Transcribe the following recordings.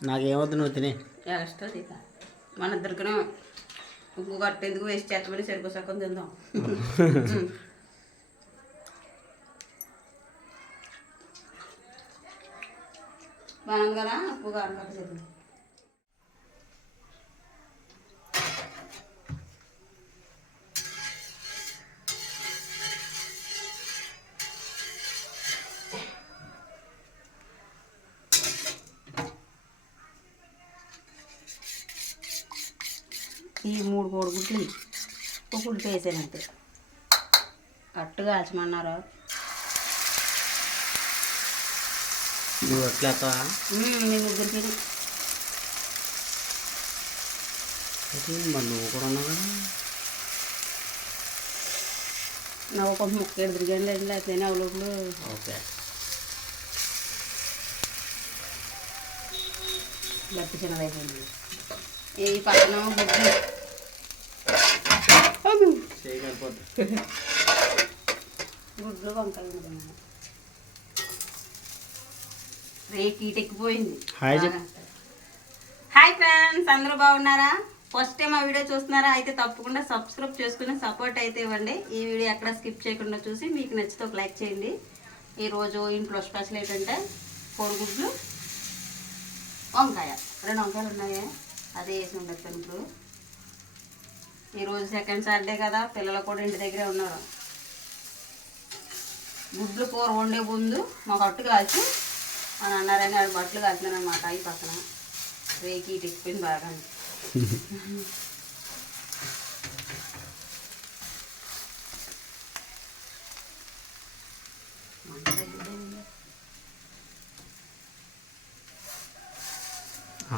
నాకేమవుతుంది నువ్వు తినే. ఎక్స్ట్రా ఇక మన ఇద్దరికి ఉప్పు కట్ట ఎందుకు వేస్ట్ చేస్తామని సరిగ్గా సగం తిందాం. బాగుంది కదా? ఉప్పు కారం కట్ట మూడు కోడిగుడ్లు ఒక గుడ్డు వేసాను అంతే అట్టు కాల్చమన్నారు నువ్వు ఎట్లా ఎత్తావా మీ ముగ్గురికి అయితే మరి నువ్వు కూడా ఉన్నావు కదా నా ఒక ముక్క ఎదురుగానే లేదు లేకపోతే అవలోపులు ఓకే లెక్క చిన్నదైపోయింది ఈ పక్కన గుడ్లు చేయగలిపోతుంది గుడ్లు. రేట్ హీట్ ఎక్కిపోయింది. హాయ్. హాయ్ ఫ్రెండ్స్ అందరూ బాగున్నారా? ఫస్ట్ టైం ఆ వీడియో చూస్తున్నారా? అయితే తప్పకుండా సబ్స్క్రైబ్ చేసుకుని సపోర్ట్ అయితే ఇవ్వండి. ఈ వీడియో ఎక్కడ స్కిప్ చేయకుండా చూసి మీకు నచ్చితే ఒక లైక్ చేయండి. ఈరోజు ఇంట్లో స్పెషల్ ఏంటంటే కోడిగుడ్లు వంకాయ. రెండు వంకాయలు ఉన్నాయి. అదే వేసి ఉండదు ఇప్పుడు ఈరోజు సెకండ్ సాటర్డే కదా పిల్లలు కూడా ఇంటి దగ్గరే ఉన్నారు. గుడ్లు కూర వండే ముందు మాకు అట్టు కాల్చి అని అన్నారని ఆడు బట్టలు కాల్చినాను అనమాట ఈ పక్కన. రేకి ఇటు బాగా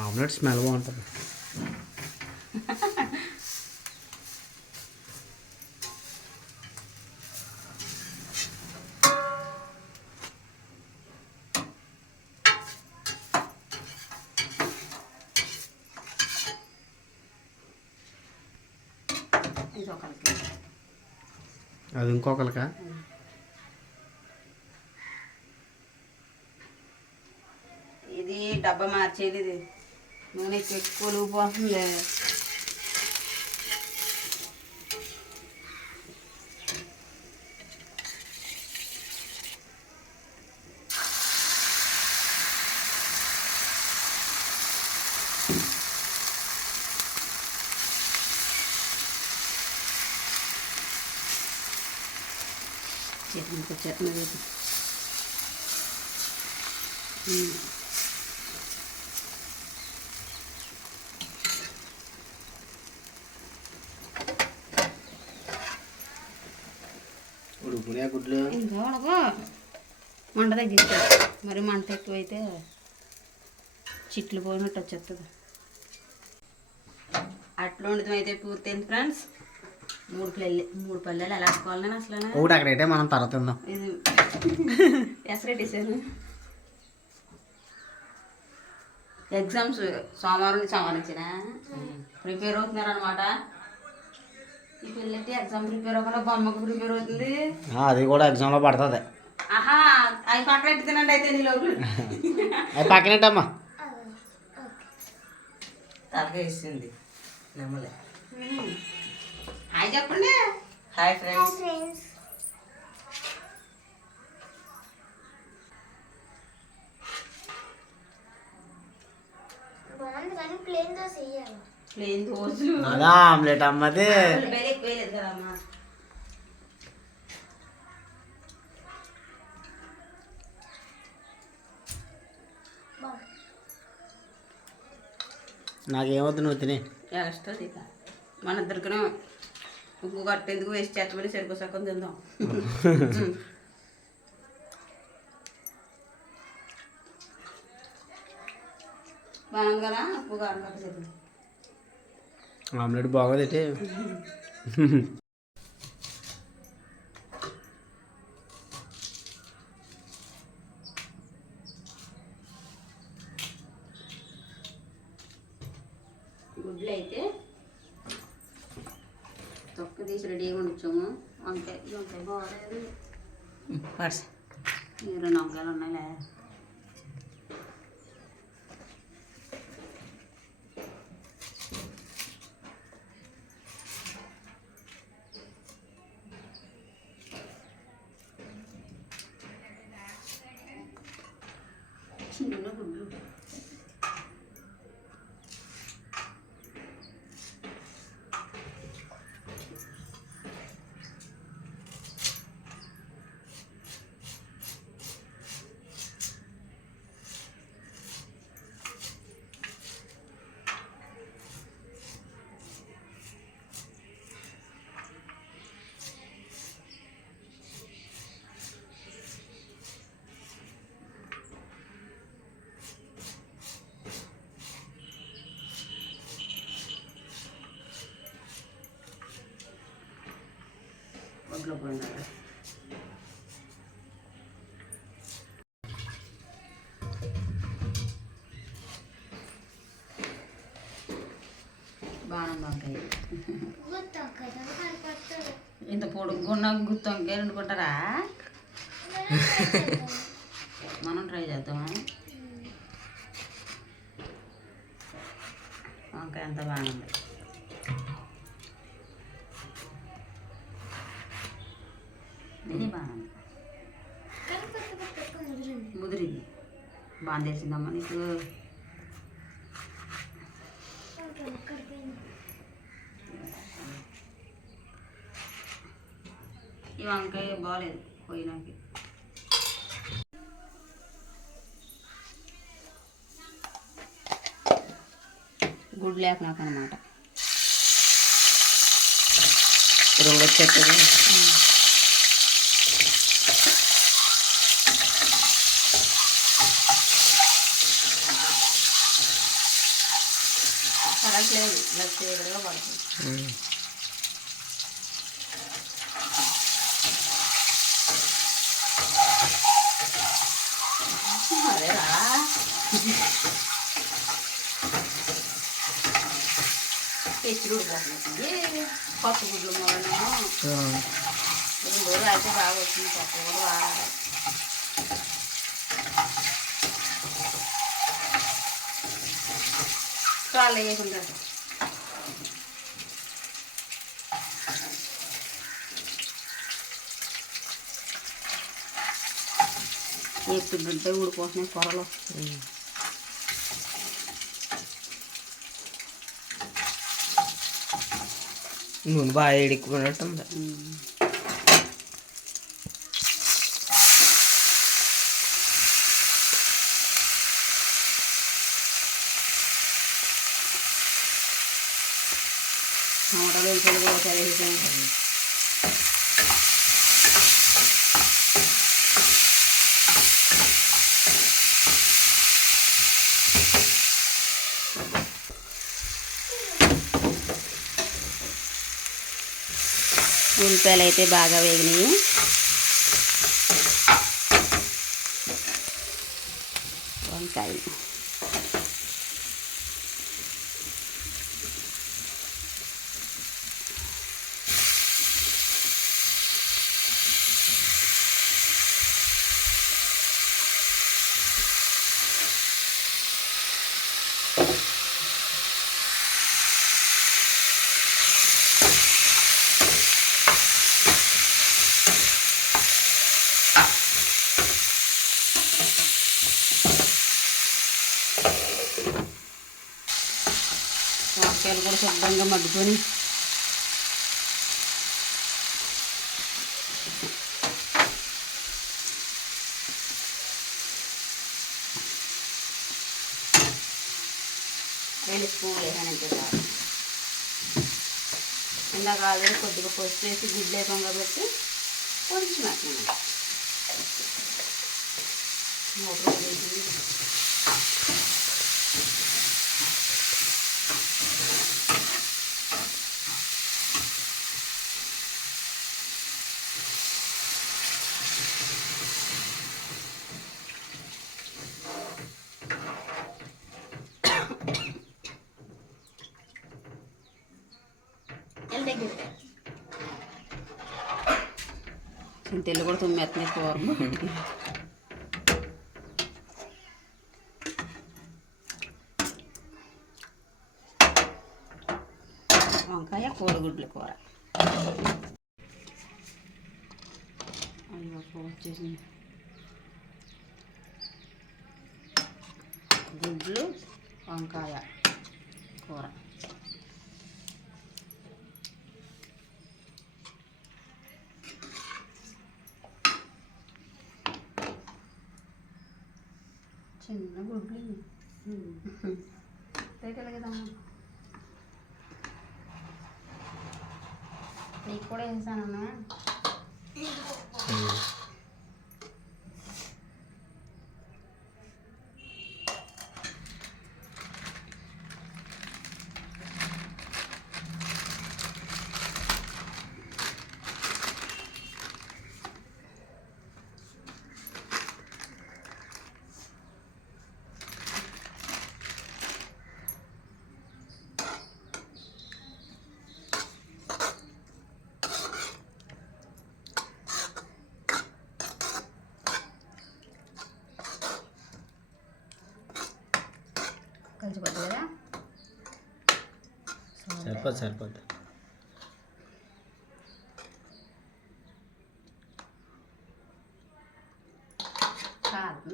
ఆమ్లెట్ స్మెల్ బాగుంటుంది. అది ఇంకొకరికా? ఇది డబ్బా మార్చేది ఇది. నూనె ఎక్కువ పోతుంది చట్నీ చట్నీ ఉడుకునే గుడ్లు. ఇంకా ఉడకో మంట తగ్గిస్తా. మరి మంట ఎక్కువైతే చిట్లు పోయినట్టు వచ్చేస్తుంది అట్లా వండుతాం అయితే పూర్తయింది ఫ్రెండ్స్. మూడు పల్లె మూడు పల్లెలు ఎలా వేసుకోవాలని అసలు? ఒకటి అక్కడైతే మనం తర్వాత తిందాం. ఇది ఎసరెట్టేసాను ఎగ్జామ్స్ సోమవారం నుంచి సంబంధించిన ప్రిపేర్ అవుతున్నారు అనమాట ఈ పిల్లకి ఎగ్జామ్ ప్రిపేర్ అవ్వకుండా బొమ్మకు ప్రిపేర్ అవుతుంది. ఆ, అది కూడా ఎగ్జామ్లో పడుతుంది. ఆహా అవి పక్కన ఎట్టుతానండి అయితే నీ లోపల. అది పక్కనేటమ్మా తలగా ఇస్తుంది. నమ్మలే హాయ్ చెప్పండి. Hi friends. బాగుంది కానీ ప్లేన్ దోశ వేయాలి ప్లేన్ రోజు అదా ఆమ్లెట్ అమ్మది. వేరే ఎక్కువ వేయలేదు కదమ్మా. నాకేమవుతుంది నువ్వు తినే. ఎక్స్ట్రా మన ఇద్దరికి ఉప్పు కట్ట ఎందుకు వేస్ట్ చేస్తామని సరిగ్గా సగం తిందాం. బాగుంది కదా? ఉప్పు కారం కట్ట చేద్దాం ఆమ్లెట్ గుడ్లు అయితే తొక్క తీసి రెడీగా ఉంచాము వంకాయ వంకాయ బాగాలేదు రెండు వంకాయలు ఉన్నాయిలే చిన్న గుడ్లు గుడ్లు పోయినారు బాణం వంకాయ గుర్తు కదా కనపడతాడు ఇంత పొడుగున్న గుత్తం అనుకుంటారా మనం ట్రై చేద్దామా వంకాయ అంత బాగుంది బాగా తెలిసిందమ్మా నీకు ఈ వంకాయ బాగాలేదు పోయినాకి. గుడ్ లేకనాక అనమాట రంగు వచ్చేస్తుంది ఇలా చీకటిగా పడుతుంది అదేరా. ఎచ్చుడు పోతుంది. కొత్త గుడ్లు మొదలేమో రెండు రోజులు అయితే బాగా వచ్చింది కొత్త కూడా బాగా చాలా వేసుకుంటారు ఎప్పుడు ఊడిపోతున్నాయి పొరలు నూనె బాగా ఎడుక్కున్నట్టుంది టమాటాలు వెళ్తుంది కూడా సరే ఉల్లిపాయలు అయితే బాగా వేగినాయి. వంకాయ వంకాయలు. కూడా శుభ్రంగా మగ్గుకొని రెండు స్పూన్లు వేసానంటే చాలు ఇందాక ఆల్రెడీ కొద్దిగా పసుపు వేసి గుడ్లు వేసాం కాబట్టి కొంచెం వేసినాను మూడు రోజులు తెల్లు కూడా తుమ్మేస్తున్నాయి కూర వంకాయ కోడిగుడ్ల కూర. అయ్యో కూర వచ్చేసింది. గుడ్లు వంకాయ కూర. చిన్న గుడ్లు కదమ్మా నీకు కూడా వేసానన్నా కలిసిపోద్ది కదా సరిపోదు సరిపోద్ది కాదు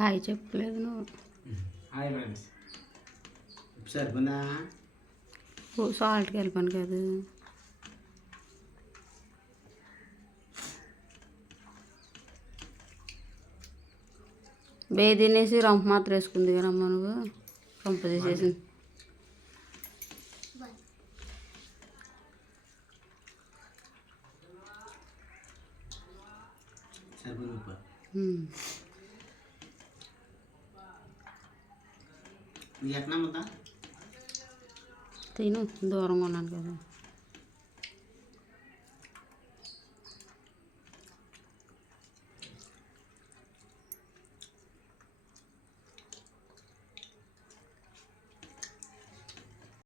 హాయ్ చెప్పలేదు నువ్వు. Hi friends. సరిపోయిందా ఓ సాల్ట్కి వెళ్ళిపోను కదా. బే తినేసి రంప మాత్రం వేసుకుంది కదా అమ్మ నువ్వు. రంప తీసేసి. సరిపోయింది ఉప్పు ఉమ్. నీకు ఎట్లా అమ్ముతా తిను దూరంగా ఉన్నాను కదా